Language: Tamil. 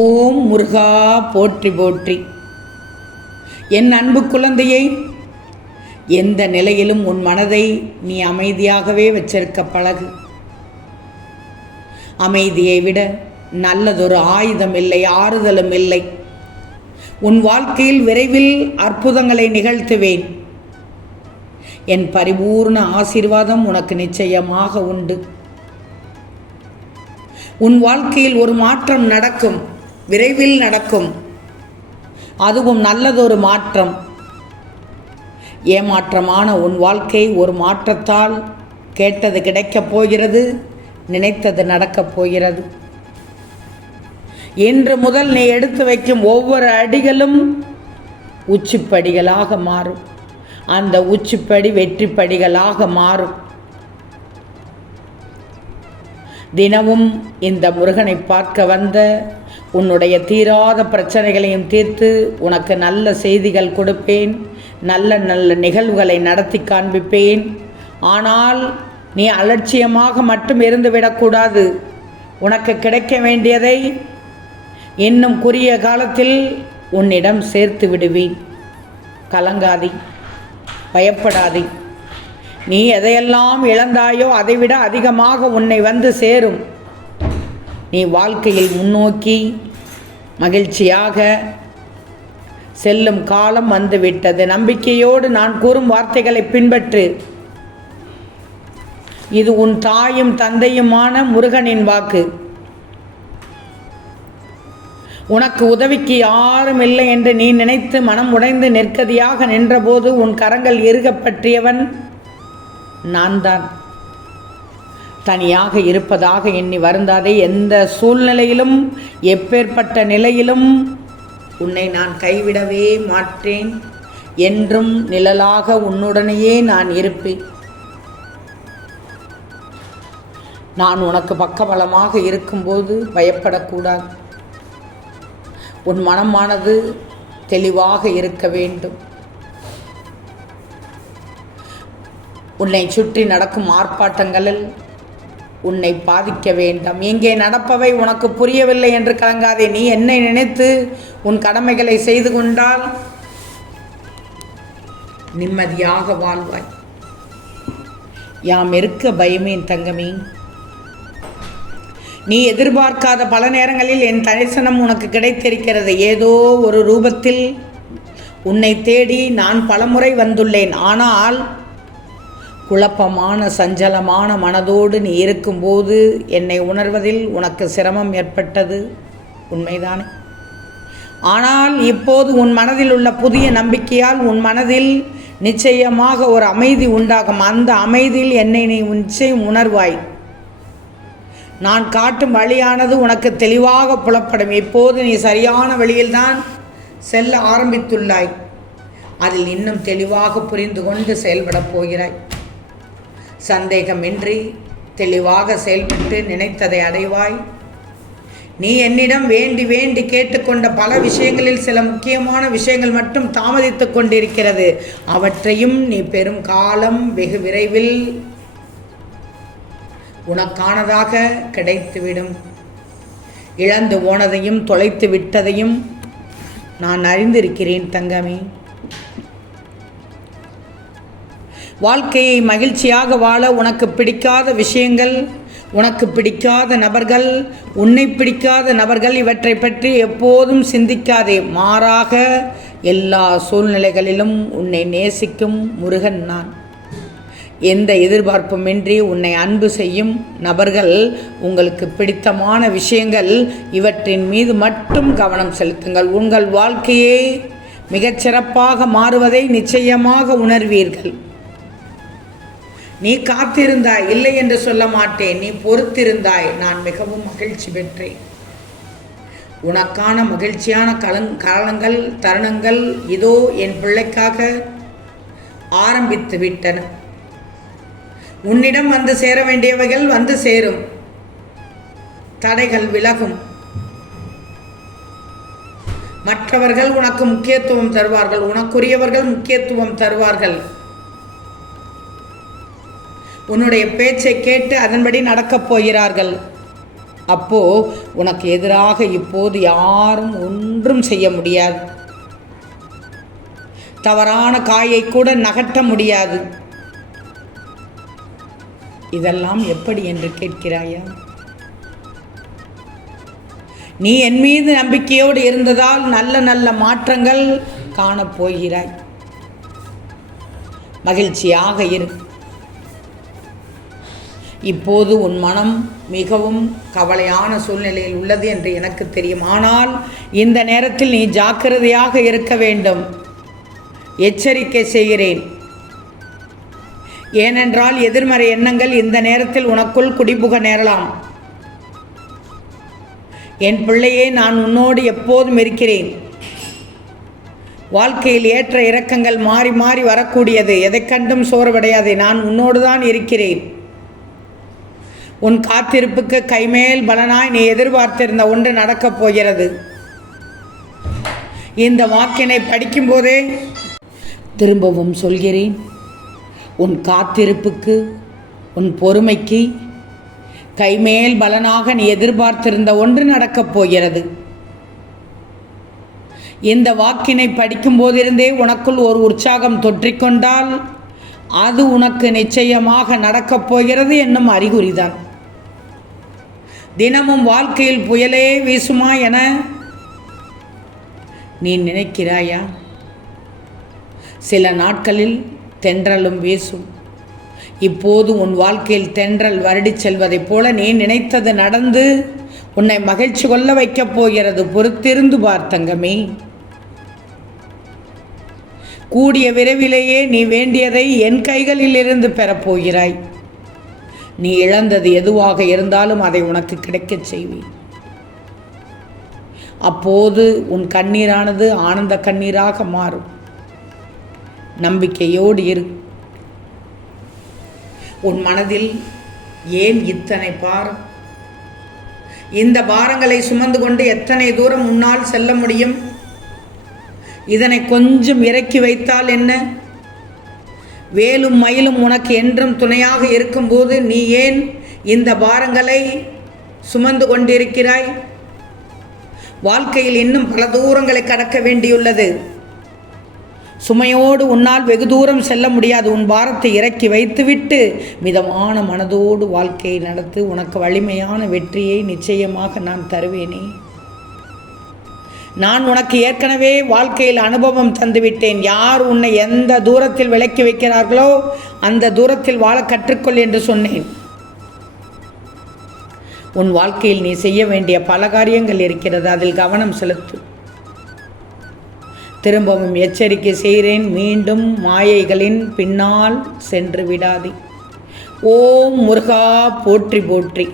ஓம் முருகா போற்றி போற்றி. என் அன்பு குழந்தையை எந்த நிலையிலும் உன் மனதை நீ அமைதியாகவே வச்சிருக்க பழகு. அமைதியை விட நல்லதொரு ஆயுதம் இல்லை ஆறுதலும் இல்லை. உன் வாழ்க்கையில் விரைவில் அற்புதங்களை நிகழ்த்துவேன். என் பரிபூர்ண ஆசீர்வாதம் உனக்கு நிச்சயமாக உண்டு. உன் வாழ்க்கையில் ஒரு மாற்றம் நடக்கும். விரைவில் நடக்கும். அதுவும் நல்லதொரு மாற்றம். ஏமாற்றமான உன் வாழ்க்கை ஒரு மாற்றத்தால் கேட்டது கிடைக்கப் போகிறது நினைத்தது நடக்கப் போகிறது. இன்று முதல் நீ எடுத்து வைக்கும் ஒவ்வொரு அடிகளும் உச்சிப்படிகளாக மாறும். அந்த உச்சிப்படி வெற்றிப்படிகளாக மாறும். தினமும் இந்த முருகனை பார்க்க வந்த உன்னுடைய தீராத பிரச்சனைகளையும் தீர்த்து உனக்கு நல்ல செய்திகள் கொடுப்பேன். நல்ல நல்ல நிகழ்வுகளை நடத்தி காண்பிப்பேன். ஆனால் நீ அலட்சியமாக மட்டும் இருந்துவிடக்கூடாது உனக்கு கிடைக்க வேண்டியதை இன்னும் குறுகிய காலத்தில் உன்னிடம் சேர்த்து விடுவேன். கலங்காதே பயப்படாதே. நீ எதையெல்லாம் இழந்தாயோ அதைவிட அதிகமாக உன்னை வந்து சேரும். நீ வாழ்க்கையில் முன்னோக்கி மகிழ்ச்சியாக செல்லும் காலம் வந்துவிட்டது. நம்பிக்கையோடு நான் கூறும் வார்த்தைகளை பின்பற்று. இது உன் தாயும் தந்தையுமான முருகனின் வாக்கு. உனக்கு உதவிக்கு யாரும் இல்லை என்று நீ நினைத்து மனம் உடைந்து நெற்கதியாக நின்றபோது உன் கரங்கள் இறுகப் பற்றியவன் நான் தான் தனியாக இருப்பதாக எண்ணி வருந்தாதே எந்த சூழ்நிலையிலும் எப்பேற்பட்ட நிலையிலும் உன்னை நான் கைவிடவே மாட்டேன் என்றும் நிழலாக உன்னுடனேயே நான் இருப்பேன். நான் உனக்கு பக்கபலமாக இருக்கும்போது பயப்படக்கூடாது. உன் மனமானது தெளிவாக இருக்க வேண்டும். உன்னை சுற்றி நடக்கும் ஆர்ப்பாட்டங்களில் உன்னை பாதிக்க வேண்டாம். எங்கே நடப்பவை உனக்கு புரியவில்லை என்று கலங்காதே. நீ என்னை நினைத்து உன் கடமைகளை செய்து கொண்டால் நிம்மதியாக வாழ்வாய். யாம் இருக்க பயமேன் தங்கமே. நீ எதிர்பார்க்காத பல நேரங்களில் என் தரிசனம் உனக்கு கிடைத்திருக்கிறது. ஏதோ ஒரு ரூபத்தில் உன்னை தேடி நான் பலமுறை வந்துள்ளேன். ஆனால் குழப்பமான சஞ்சலமான மனதோடு நீ இருக்கும்போது என்னை உணர்வதில் உனக்கு சிரமம் ஏற்பட்டது. உண்மைதானே? ஆனால் இப்போது உன் மனதில் உள்ள புதிய நம்பிக்கையால் உன் மனதில் நிச்சயமாக ஒரு அமைதி உண்டாகும். அந்த அமைதியில் என்னை நீ நிச்சயம் உணர்வாய். நான் காட்டும் வழியானது உனக்கு தெளிவாக புலப்படும். இப்போது நீ சரியான வழியில்தான் செல்ல ஆரம்பித்துள்ளாய். அதில் இன்னும் தெளிவாக புரிந்து கொண்டு செயல்படப் போகிறாய். சந்தேகமின்றி தெளிவாக செயல்பட்டு நினைத்ததை அடைவாய். நீ என்னிடம் வேண்டி வேண்டி கேட்டுக்கொண்ட பல விஷயங்களில் சில முக்கியமான விஷயங்கள் மட்டும் தாமதித்து கொண்டிருக்கிறது. அவற்றையும் நீ பெரும் காலம் வெகு விரைவில் உனக்கானதாக கிடைத்துவிடும். இழந்து போனதையும் தொலைத்து விட்டதையும் நான் அறிந்திருக்கிறேன் தங்கமே. வாழ்க்கையை மகிழ்ச்சியாக வாழ உனக்கு பிடிக்காத விஷயங்கள் உனக்கு பிடிக்காத நபர்கள் உன்னை பிடிக்காத நபர்கள் இவற்றை பற்றி எப்போதும் சிந்திக்காதே. மாறாக எல்லா சூழ்நிலைகளிலும் உன்னை நேசிக்கும் முருகன் நான். எந்த எதிர்பார்ப்புமின்றி உன்னை அன்பு செய்யும் நபர்கள் உங்களுக்கு பிடித்தமான விஷயங்கள் இவற்றின் மீது மட்டும் கவனம் செலுத்துங்கள். உங்கள் வாழ்க்கையே மிகச்சிறப்பாக மாறுவதை நிச்சயமாக உணர்வீர்கள். நீ காத்திருந்தாய் இல்லை என்று சொல்ல மாட்டேன். நீ பொறுத்திருந்தாய். நான் மிகவும் மகிழ்ச்சி பெற்றேன். உனக்கான மகிழ்ச்சியான கலங் காலங்கள் தருணங்கள் இதோ என் பிள்ளைக்காக ஆரம்பித்து விட்டன. உன்னிடம் வந்து சேர வேண்டியவைகள் வந்து சேரும். தடைகள் விலகும். மற்றவர்கள் உனக்கு முக்கியத்துவம் தருவார்கள். உனக்குரியவர்கள் முக்கியத்துவம் தருவார்கள். உன்னுடைய பேச்சை கேட்டு அதன்படி நடக்கப் போகிறார்கள். அப்போ உனக்கு எதிராக இப்போது யாரும் ஒன்றும் செய்ய முடியாது. தவறான காயை கூட நகர்த்த முடியாது. இதெல்லாம் எப்படி என்று கேட்கிறாயா? நீ என் மீது நம்பிக்கையோடு இருந்ததால் நல்ல நல்ல மாற்றங்கள் காணப்போகிறாய். மகிழ்ச்சியாக இரு. இப்போது உன் மனம் மிகவும் கவலையான சூழ்நிலையில் உள்ளது என்று எனக்கு தெரியும். ஆனால் இந்த நேரத்தில் நீ ஜாக்கிரதையாக இருக்க வேண்டும். எச்சரிக்கை செய்கிறேன். ஏனென்றால் எதிர்மறை எண்ணங்கள் இந்த நேரத்தில் உனக்குள் குடிபுக நேரலாம். என் பிள்ளையே நான் உன்னோடு எப்போதும் இருக்கிறேன். வாழ்க்கையில் ஏற்ற இறக்கங்கள் மாறி மாறி வரக்கூடியது. எதை கண்டும் சோர்வடையாதே. நான் உன்னோடு தான் இருக்கிறேன். உன் காத்திருப்புக்கு கைமேல் பலனாய் நீ எதிர்பார்த்திருந்த ஒன்று நடக்கப் போகிறது. இந்த வாக்கினை படிக்கும்போதே திரும்பவும் சொல்கிறேன். உன் காத்திருப்புக்கு உன் பொறுமைக்கு கைமேல் பலனாக நீ எதிர்பார்த்திருந்த ஒன்று நடக்கப் போகிறது. இந்த வாக்கினை படிக்கும் போதிருந்தே உனக்குள் ஒரு உற்சாகம் தொற்றிக்கொண்டால் அது உனக்கு நிச்சயமாக நடக்கப் போகிறது என்னும் அறிகுறிதான். தினமும் வாழ்க்கையில் புயலே வீசுமா என நீ நினைக்கிறாயா? சில நாட்களில் தென்றலும் வீசும். இப்போது உன் வாழ்க்கையில் தென்றல் வருடி செல்வதைப் போல நீ நினைத்தது நடந்து உன்னை மகிழ்ச்சி கொள்ள வைக்கப் போகிறது பொறுத்திருந்து பார்த்தங்கமே கூடிய விரைவிலேயே நீ வேண்டியதை என் கைகளில் இருந்து பெறப்போகிறாய் நீ இழந்தது எதுவாக இருந்தாலும் அதை உனக்கு கிடைக்கச் செய்வேன். அப்போது உன் கண்ணீரானது ஆனந்த கண்ணீராக மாறும். நம்பிக்கையோடு இரு. உன் மனதில் ஏன் இத்தனை பாரம்? இந்த பாரங்களை சுமந்து கொண்டு எத்தனை தூரம் உன்னால் செல்ல முடியும்? இதனை கொஞ்சம் இறக்கி வைத்தால் என்ன? வேலும் மயிலும் உனக்கு என்றும் துணையாக இருக்கும்போது நீ ஏன் இந்த பாரங்களை சுமந்து கொண்டிருக்கிறாய்? வாழ்க்கையில் இன்னும் பல தூரங்களை கடக்க வேண்டியுள்ளது. சுமையோடு உன்னால் வெகு தூரம் செல்ல முடியாது. உன் பாரத்தை இறக்கி வைத்துவிட்டு மிதமான மனதோடு வாழ்க்கையை நடத்து உனக்கு வலிமையான வெற்றியை நிச்சயமாக நான் தருவேனே. நான் உனக்கு ஏற்கனவே வாழ்க்கையில் அனுபவம் தந்துவிட்டேன். யார் உன்னை எந்த தூரத்தில் விலக்கி வைக்கிறார்களோ அந்த தூரத்தில் வாழ கற்றுக்கொள் என்று சொன்னேன். உன் வாழ்க்கையில் நீ செய்ய வேண்டிய பல காரியங்கள் இருக்கிறது. அதில் கவனம் செலுத்து. திரும்பவும் எச்சரிக்கை செய்கிறேன். மீண்டும் மாயைகளின் பின்னால் சென்று விடாதே. ஓம் முருகா போற்றி போற்றி.